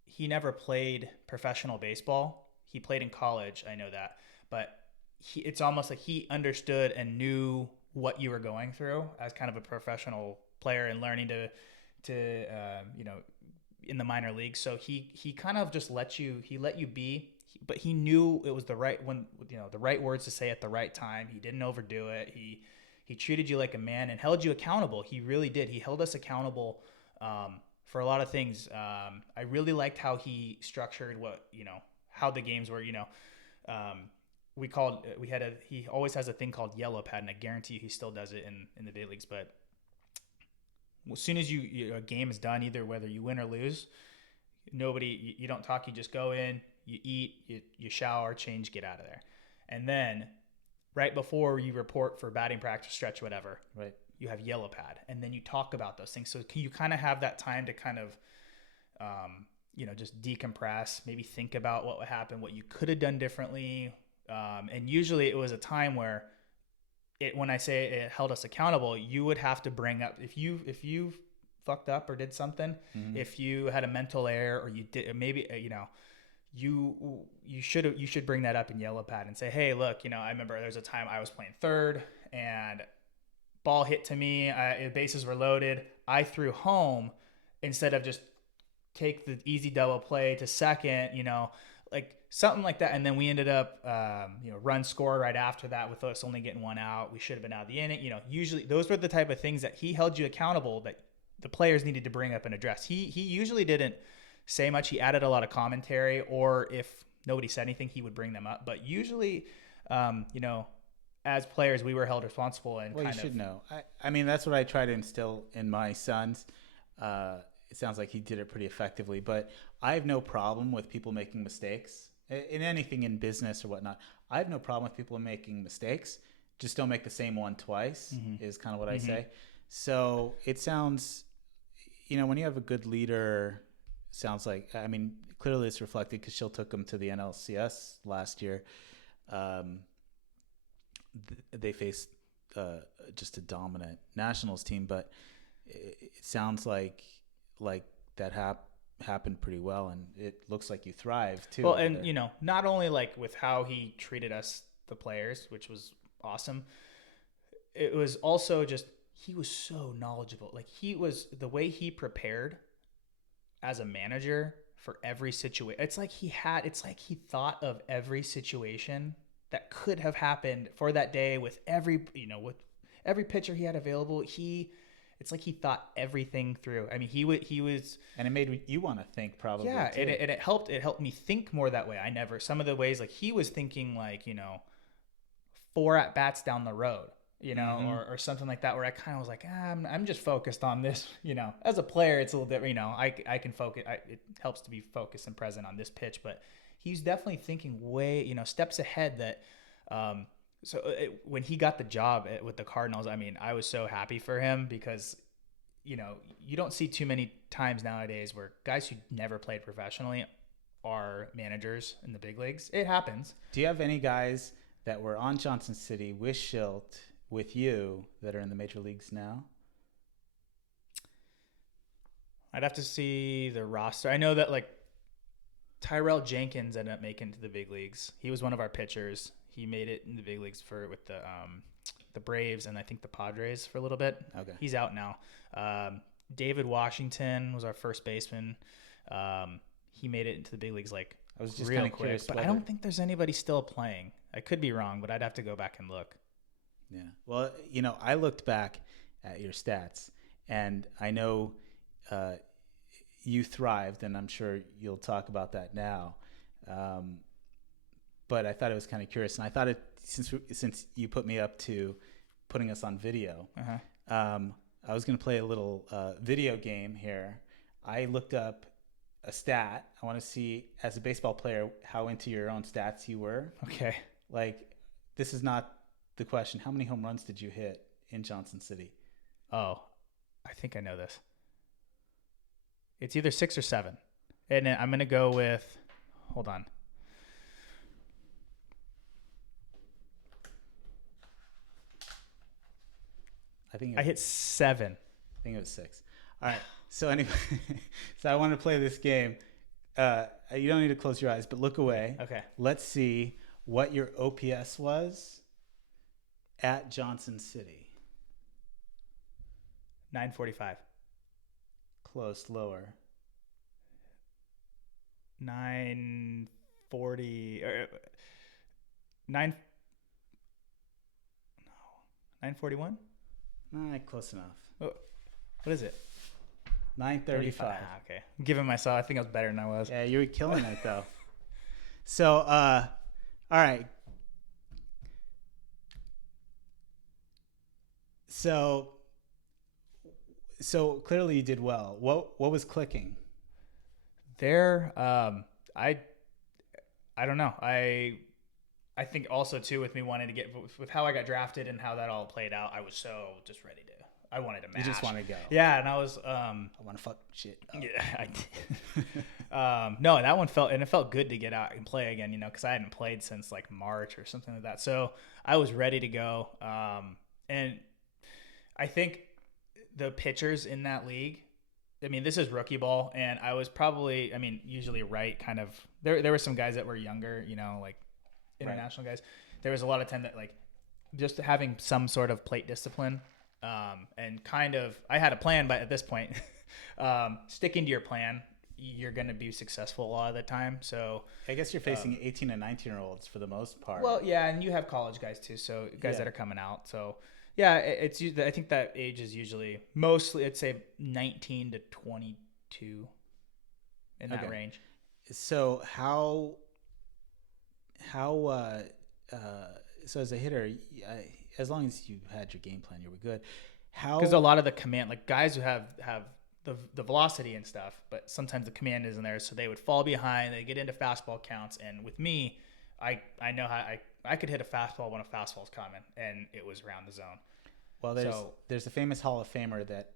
He never played professional baseball. He played in college. I know that, but it's almost like he understood and knew what you were going through as kind of a professional player and learning to in the minor leagues. So he kind of just let you be, but he knew it was the right words to say at the right time. He didn't overdo it. He treated you like a man and held you accountable. He really did. He held us accountable for a lot of things. I really liked how he structured how the games were. He always has a thing called yellow pad, and I guarantee you he still does it in the big leagues. But as soon as a game is done, either whether you win or lose, you don't talk. You just go in, you eat, you shower, change, get out of there. And then right before you report for batting practice, stretch, whatever, right, you have yellow pad, and then you talk about those things. So you kind of have that time to kind of, just decompress, maybe think about what would happen, what you could have done differently. And usually it was a time where when I say it held us accountable, you would have to bring up, if you fucked up or did something, if you had a mental error or you did, maybe, you should bring that up in yellow pad and say, hey, look, I remember there's a time I was playing third and ball hit to me, bases were loaded, I threw home instead of just take the easy double play to second, like something like that. And then we ended up, run score right after that with us only getting one out. We should have been out of the inning. Usually those were the type of things that he held you accountable that the players needed to bring up and address. He usually didn't say much. He added a lot of commentary, or if nobody said anything, he would bring them up. But usually, as players, we were held responsible. And you should know. I mean, that's what I try to instill in my sons. It sounds like he did it pretty effectively, but I have no problem with people making mistakes in anything in business or whatnot. I have no problem with people making mistakes. Just don't make the same one twice is kind of what I say. So it sounds, when you have a good leader, sounds like, I mean, clearly it's reflected because Shildt took him to the NLCS last year. They faced just a dominant Nationals team, but it sounds like that happened pretty well, and it looks like you thrived too. Well, and not only like with how he treated us, the players, which was awesome. It was also just he was so knowledgeable. Like the way he prepared as a manager for every situation. It's like he thought of every situation that could have happened for that day with every pitcher he had available. It's like he thought everything through. I mean, he was, and it made you want to think probably. Yeah, too. And it helped me think more that way. Some of the ways, like he was thinking, like 4 at bats down the road, or something like that, where I kind of was like, I'm just focused on this. As a player, it's a little different. I can focus. It helps to be focused and present on this pitch, but he's definitely thinking way, steps ahead. That. When he got the job with the Cardinals, I mean, I was so happy for him because, you don't see too many times nowadays where guys who never played professionally are managers in the big leagues. It happens. Do you have any guys that were on Johnson City with Shildt, with you, that are in the major leagues now? I'd have to see the roster. I know that like Tyrell Jenkins ended up making it to the big leagues. He was one of our pitchers. He made it in the big leagues with the Braves and I think the Padres for a little bit. Okay. He's out now. David Washington was our first baseman. He made it into the big leagues like I was just real kind of quick, curious, but I don't think there's anybody still playing. I could be wrong, but I'd have to go back and look. Yeah. Well, I looked back at your stats, and I know you thrived, and I'm sure you'll talk about that now. But I thought it was kind of curious, and I thought since you put me up to putting us on video, I was going to play a little video game here. I looked up a stat. I want to see, as a baseball player, how into your own stats you were. Okay. Like, this is not the question. How many home runs did you hit in Johnson City? Oh, I think I know this. It's either 6 or 7. And I'm going to go with, hold on. I hit 7. I think it was 6. All right. So anyway, so I want to play this game. You don't need to close your eyes, but look away. Okay. Let's see what your OPS was at Johnson City. 945. Close, lower. 940 or 941? Close enough. What is it? 935. Okay. I'm giving myself, I think I was better than I was. Yeah, you were killing it though. So, all right. So So clearly you did well. What was clicking? There, I don't know. I think also too with me wanting to get with how I got drafted and how that all played out, I was so just ready to. I wanted to match. You just want to go. Yeah, and I was. I want to fuck shit up. Yeah, I did. No, that one felt good to get out and play again. Because I hadn't played since like March or something like that. So I was ready to go. And I think the pitchers in that league. I mean, this is rookie ball, and I was probably. I mean, usually right. Kind of. There were some guys that were younger. Like. International guys, there was a lot of time that like just having some sort of plate discipline, and kind of I had a plan, but at this point, sticking to your plan, you're going to be successful a lot of the time. So I guess you're facing 18 and 19-year-olds for the most part. Well, yeah, and you have college guys too, so guys that are coming out. So yeah, it's I think that age is usually mostly I'd say 19 to 22 in that range. So so as a hitter, as long as you had your game plan, you were good. Because a lot of the command, like guys who have the velocity and stuff, but sometimes the command isn't there, so they would fall behind. They get into fastball counts, and with me, I know how I could hit a fastball when a fastball's coming, and it was around the zone. Well, there's a famous Hall of Famer that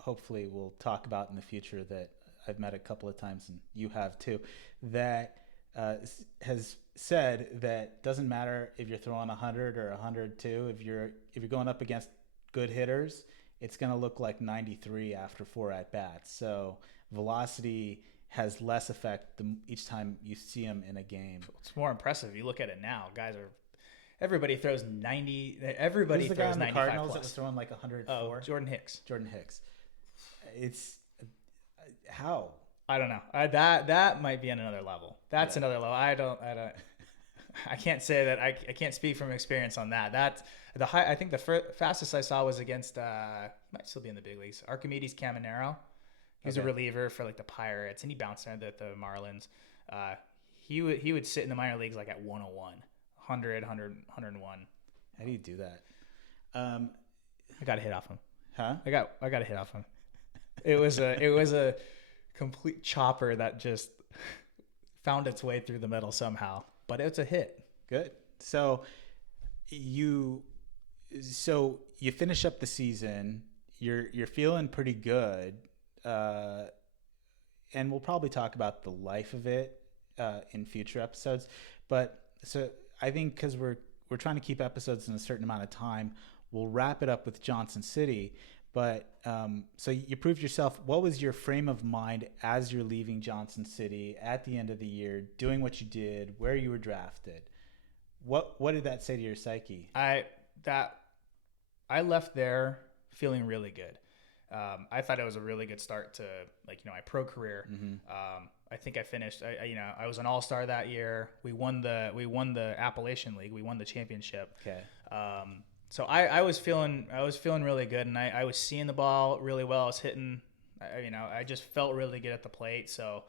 hopefully we'll talk about in the future that I've met a couple of times, and you have too, that has said that doesn't matter if you're throwing 100 or 102. If you're going up against good hitters, it's going to look like 93 after 4 at bats. So velocity has less effect each time you see them in a game. It's more impressive. You look at it now, everybody throws 90. Everybody throws 95 plus. Who's the guy on the Cardinals that was throwing like 104? Oh, Jordan Hicks. It's how. I don't know. That might be on another level. That's another level. I can't say that. I can't speak from experience on that. That's the high. I think the fastest I saw was against. He might still be in the big leagues. Archimedes Caminero. He was a reliever for like the Pirates, and he bounced around the Marlins. He would sit in the minor leagues like at 101, 100, 101. How do you do that? I got a hit off him. Huh? I got a hit off him. It was a complete chopper that just found its way through the middle somehow, but it's a hit. Good. So you finish up the season. You're feeling pretty good, and we'll probably talk about the life of it in future episodes. But so I think because we're trying to keep episodes in a certain amount of time, we'll wrap it up with Johnson City. But so you proved yourself. What was your frame of mind as you're leaving Johnson City at the end of the year, doing what you did, where you were drafted? What did that say to your psyche? I left there feeling really good. I thought it was a really good start to my pro career. Mm-hmm. I think I finished. I was an all-star that year. We won the Appalachian League. We won the championship. Okay. So I was feeling really good, and I was seeing the ball really well. I was hitting, I just felt really good at the plate. So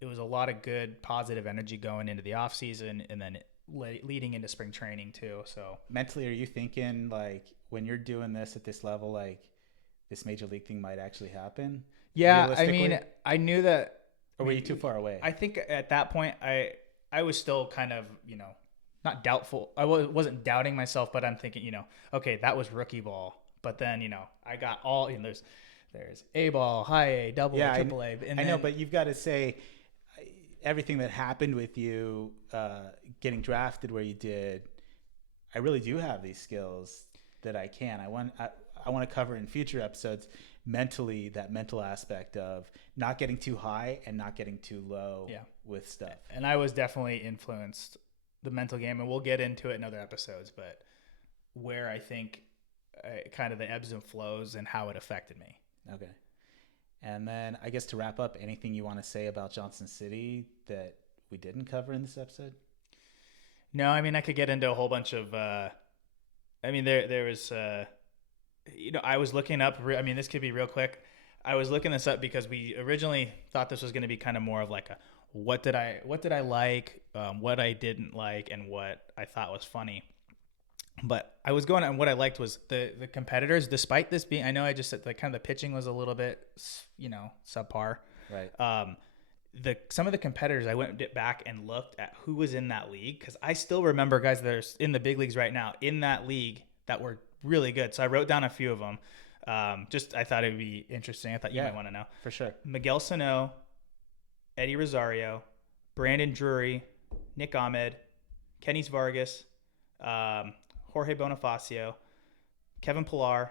it was a lot of good positive energy going into the off season, and then leading into spring training too. So mentally, are you thinking like when you're doing this at this level, like this major league thing might actually happen? Yeah, I mean, I knew that. Or were you too far away? I think at that point, I was still kind of, not doubtful. I wasn't doubting myself, but I'm thinking, okay, that was rookie ball. But then, I got all, there's A ball, high A, double A, triple A. I know, but you've got to say everything that happened with you getting drafted where you did. I really do have these skills that I can. I want to cover in future episodes mentally, that mental aspect of not getting too high and not getting too low with stuff. And I was definitely influenced the mental game, and we'll get into it in other episodes, but where I think kind of the ebbs and flows and how it affected me. Okay. And then I guess to wrap up, anything you want to say about Johnson City that we didn't cover in this episode? No, I mean, I could get into a whole bunch of, there was, I was looking up, this could be real quick. I was looking this up because we originally thought this was going to be kind of more of like a, what did I like, what I didn't like, and what I thought was funny. But I was going, and what I liked was the competitors, despite this being, I know I just said, like, kind of the pitching was a little bit, subpar. Right. Some of the competitors, I went back and looked at who was in that league, because I still remember guys that are in the big leagues right now in that league that were really good. So I wrote down a few of them. I thought it would be interesting. I thought you might want to know. For sure. Miguel Sano, Eddie Rosario, Brandon Drury, Nick Ahmed, Kenny Vargas, Jorge Bonifacio, Kevin Pillar,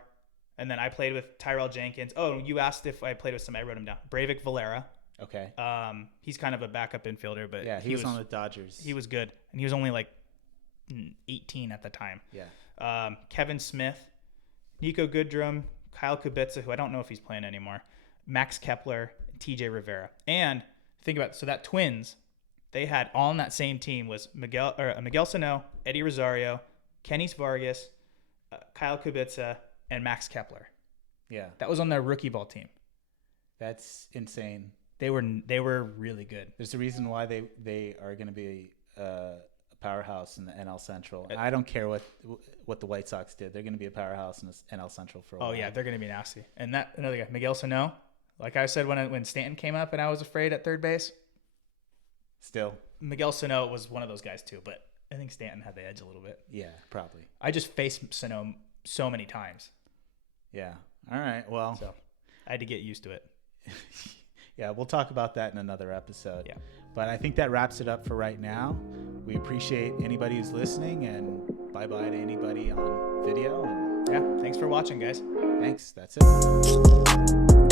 and then I played with Tyrell Jenkins. Oh, you asked if I played with somebody. I wrote him down. Breivik Valera. Okay. He's kind of a backup infielder, but yeah, he was on the Dodgers. He was good, and he was only like 18 at the time. Yeah. Kevin Smith, Nico Goodrum, Kyle Kubica, who I don't know if he's playing anymore, Max Kepler, TJ Rivera. And think about it, so that Twins, they had all on that same team was Miguel Sano, Eddie Rosario, Kenny Vargas, Kyle Kubica, and Max Kepler. Yeah. That was on their rookie ball team. That's insane. They were really good. There's a reason why they are going to be a powerhouse in the NL Central. I don't care what the White Sox did. They're going to be a powerhouse in the NL Central for a while. Oh yeah, they're going to be nasty. And that another guy, Miguel Sano, like I said when Stanton came up and I was afraid at third base. Still, Miguel Sano was one of those guys too, but I think Stanton had the edge a little bit. Yeah, probably. I just faced Sano so many times. Yeah. All right. Well, so I had to get used to it. Yeah, we'll talk about that in another episode. Yeah. But I think that wraps it up for right now. We appreciate anybody who's listening, and bye-bye to anybody on video. And yeah, thanks for watching, guys. Thanks. That's it.